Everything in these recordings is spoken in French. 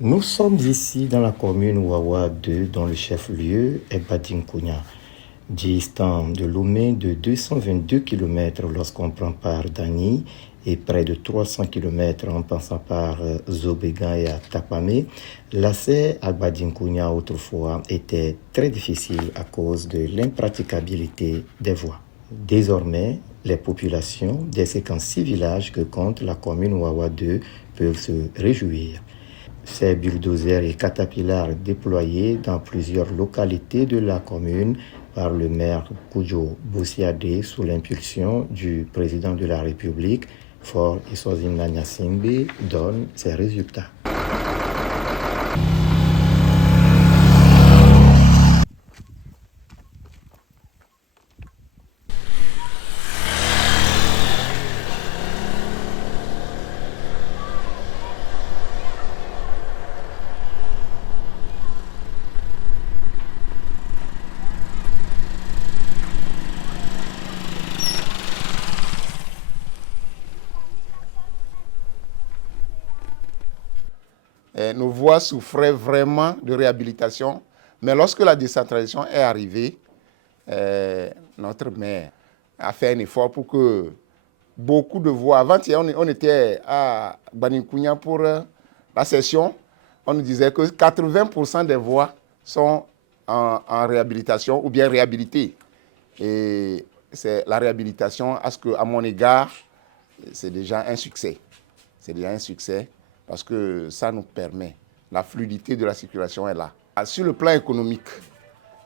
Nous sommes ici dans la commune Wawa 2, dont le chef-lieu est Badinkunya, distant de Lomé de 222 km lorsqu'on prend par Dani et près de 300 km en passant par Zobégan et à Tapamé. L'accès à Badinkunya autrefois était très difficile à cause de l'impraticabilité des voies. Désormais, les populations des 56 villages que compte la commune Wawa 2 peuvent se réjouir. Ces bulldozers et catapillars déployés dans plusieurs localités de la commune par le maire Koujo Bossiadé sous l'impulsion du président de la République, Faure Eswazimna Gnassingbé, donnent ses résultats. Nos voies souffraient vraiment de réhabilitation, mais lorsque la décentralisation est arrivée, notre maire a fait un effort pour que beaucoup de voies... Avant-hier, on était à Badinkunya pour la session. On nous disait que 80% des voies sont en réhabilitation ou bien réhabilitées. Et c'est la réhabilitation, à mon égard, c'est déjà un succès. C'est déjà un succès parce que ça nous permet, la fluidité de la circulation est là. Sur le plan économique,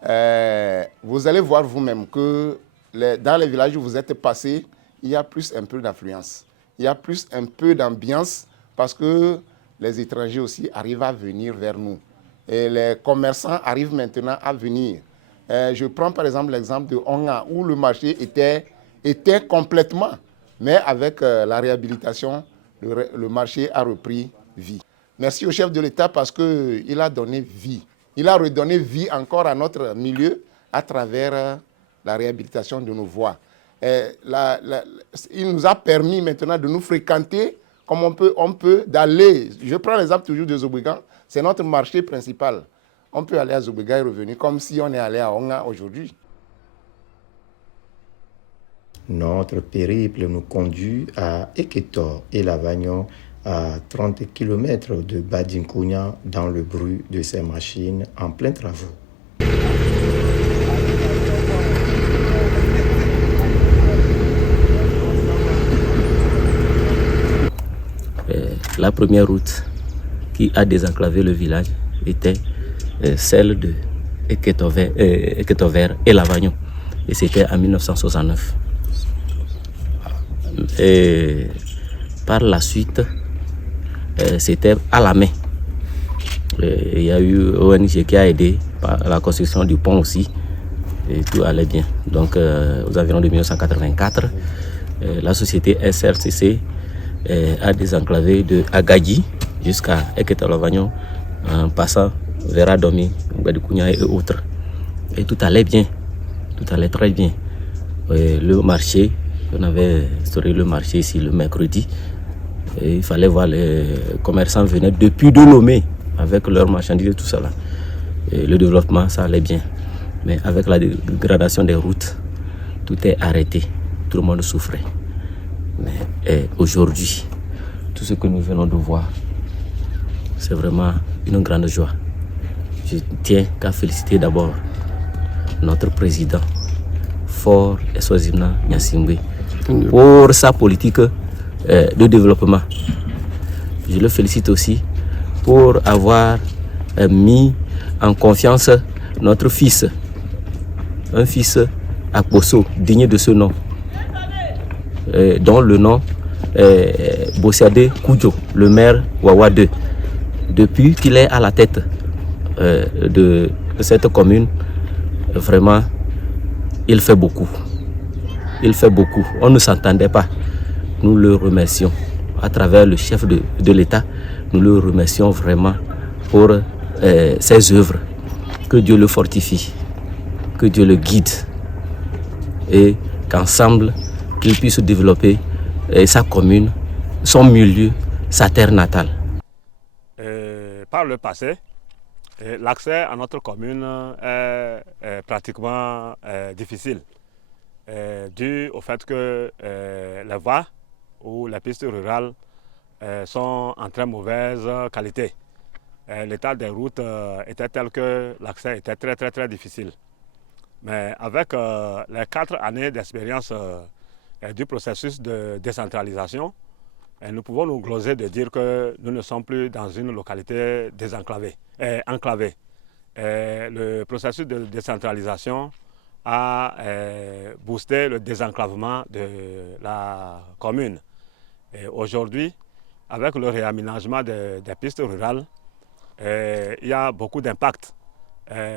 vous allez voir vous-même que dans les villages où vous êtes passés, il y a plus un peu d'affluence. Il y a plus un peu d'ambiance parce que les étrangers aussi arrivent à venir vers nous. Et les commerçants arrivent maintenant à venir. Je prends par exemple l'exemple de Onga où le marché était complètement, mais avec la réhabilitation, le marché a repris vie. Merci au chef de l'État parce qu'il a donné vie. Il a redonné vie encore à notre milieu à travers la réhabilitation de nos voies. Il nous a permis maintenant de nous fréquenter comme on peut d'aller. Je prends l'exemple toujours de Zobégan, c'est notre marché principal. On peut aller à Zobégan et revenir comme si on est allé à Onga aujourd'hui. Notre périple nous conduit à Eketor et Lavagnon, à 30 km de Badinkunya, dans le bruit de ces machines en plein travaux. La première route qui a désenclavé le village était celle de Eketover et Lavagnon. Et c'était en 1969. Et par la suite, c'était à la main. Il y a eu ONG qui a aidé par la construction du pont aussi. Et tout allait bien. Donc, aux environs de 1984, la société SRCC a désenclavé de Agadji jusqu'à Eketolavagnon en passant vers Adomi, Badinkunya et autres. Et tout allait bien. Tout allait très bien. Le marché, on avait instauré le marché ici le mercredi. Et il fallait voir les commerçants venaient depuis de Lomé avec leurs marchandises et tout ça là. Et le développement, ça allait bien. Mais avec la dégradation des routes, tout est arrêté. Tout le monde souffrait. Mais aujourd'hui, tout ce que nous venons de voir, c'est vraiment une grande joie. Je tiens qu'à féliciter d'abord notre président, Faure Eswazimna Gnassingbé, pour sa politique de développement. Je le félicite aussi pour avoir mis en confiance notre fils, un fils à Poso, digne de ce nom, dont le nom est Bossiadé Koujo, le maire Wawa 2. Depuis qu'il est à la tête de cette commune, vraiment, il fait beaucoup. Il fait beaucoup. On ne s'entendait pas. Nous le remercions. À travers le chef de l'État, nous le remercions vraiment pour ses œuvres. Que Dieu le fortifie, que Dieu le guide et qu'ensemble, qu'il puisse développer sa commune, son milieu, sa terre natale. par le passé, l'accès à notre commune est pratiquement difficile, dû au fait que les voies ou les pistes rurales sont en très mauvaise qualité. L'état des routes était tel que l'accès était très difficile. Mais avec les 4 années d'expérience du processus de décentralisation, nous pouvons nous gloser de dire que nous ne sommes plus dans une localité enclavée. Le processus de décentralisation a boosté le désenclavement de la commune. Aujourd'hui, avec le réaménagement des pistes rurales, il y a beaucoup d'impact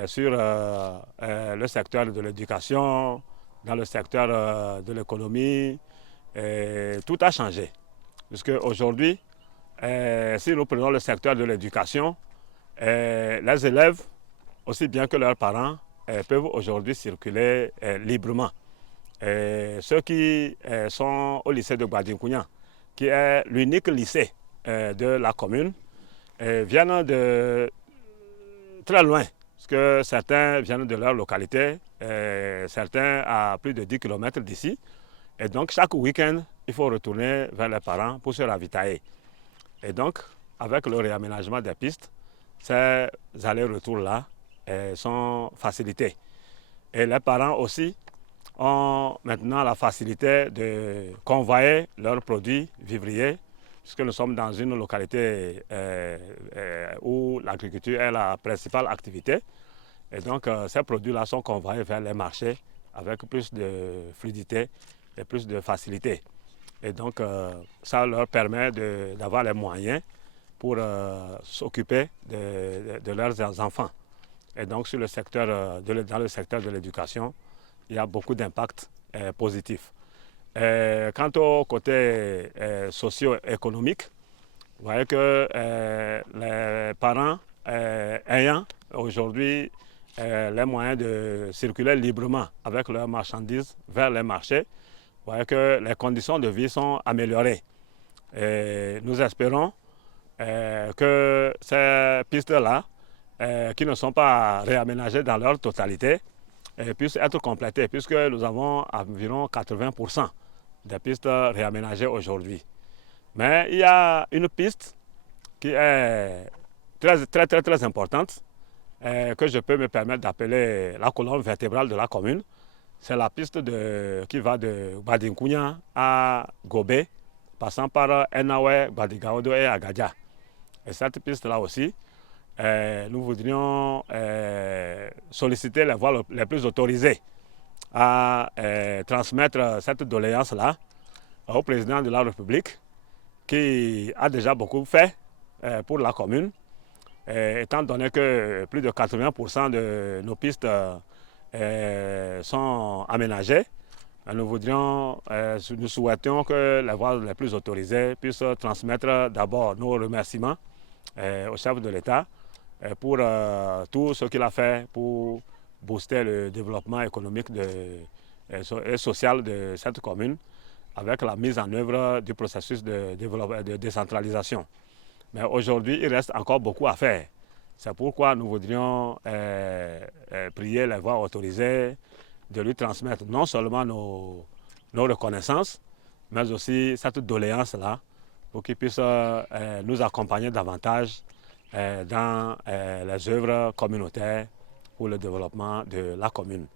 sur le secteur de l'éducation, dans le secteur de l'économie. Tout a changé. Puisque aujourd'hui, si nous prenons le secteur de l'éducation, les élèves, aussi bien que leurs parents, peuvent aujourd'hui circuler librement. Ceux qui sont au lycée de Gbadinkounian, qui est l'unique lycée de la commune, viennent de très loin, parce que certains viennent de leur localité, certains à plus de 10 km d'ici. Et donc, chaque week-end, il faut retourner vers les parents pour se ravitailler. Et donc, avec le réaménagement des pistes, ces allers-retours-là sont facilités. Et les parents aussi ont maintenant la facilité de convoyer leurs produits vivriers, puisque nous sommes dans une localité où l'agriculture est la principale activité. Et donc, ces produits-là sont convoyés vers les marchés avec plus de fluidité et plus de facilité. Et donc, ça leur permet d'avoir les moyens pour s'occuper de leurs enfants. Et donc, sur le secteur, dans le secteur de l'éducation, il y a beaucoup d'impacts positifs. Quant au côté socio-économique, vous voyez que les parents ayant aujourd'hui les moyens de circuler librement avec leurs marchandises vers les marchés, vous voyez que les conditions de vie sont améliorées. Et nous espérons que ces pistes-là, qui ne sont pas réaménagées dans leur totalité, puissent être complétées, puisque nous avons environ 80% des pistes réaménagées aujourd'hui. Mais il y a une piste qui est très importante, que je peux me permettre d'appeler la colonne vertébrale de la commune. C'est la piste qui va de Gbadinkounian à Gobé, passant par Enawe, Gbadigaodo et Agadia. Et cette piste-là aussi, nous voudrions solliciter les voies les plus autorisées à transmettre cette doléance-là au président de la République, qui a déjà beaucoup fait pour la commune, étant donné que plus de 80% de nos pistes sont aménagées. Nous souhaitons que les voies les plus autorisées puissent transmettre d'abord nos remerciements au chef de l'État pour tout ce qu'il a fait pour booster le développement économique et social de cette commune avec la mise en œuvre du processus de décentralisation. Mais aujourd'hui, il reste encore beaucoup à faire. C'est pourquoi nous voudrions prier les voies autorisées de lui transmettre non seulement nos reconnaissances, mais aussi cette doléance-là pour qu'il puisse nous accompagner davantage dans les œuvres communautaires pour le développement de la commune.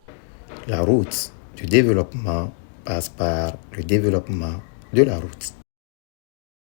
La route du développement passe par le développement de la route.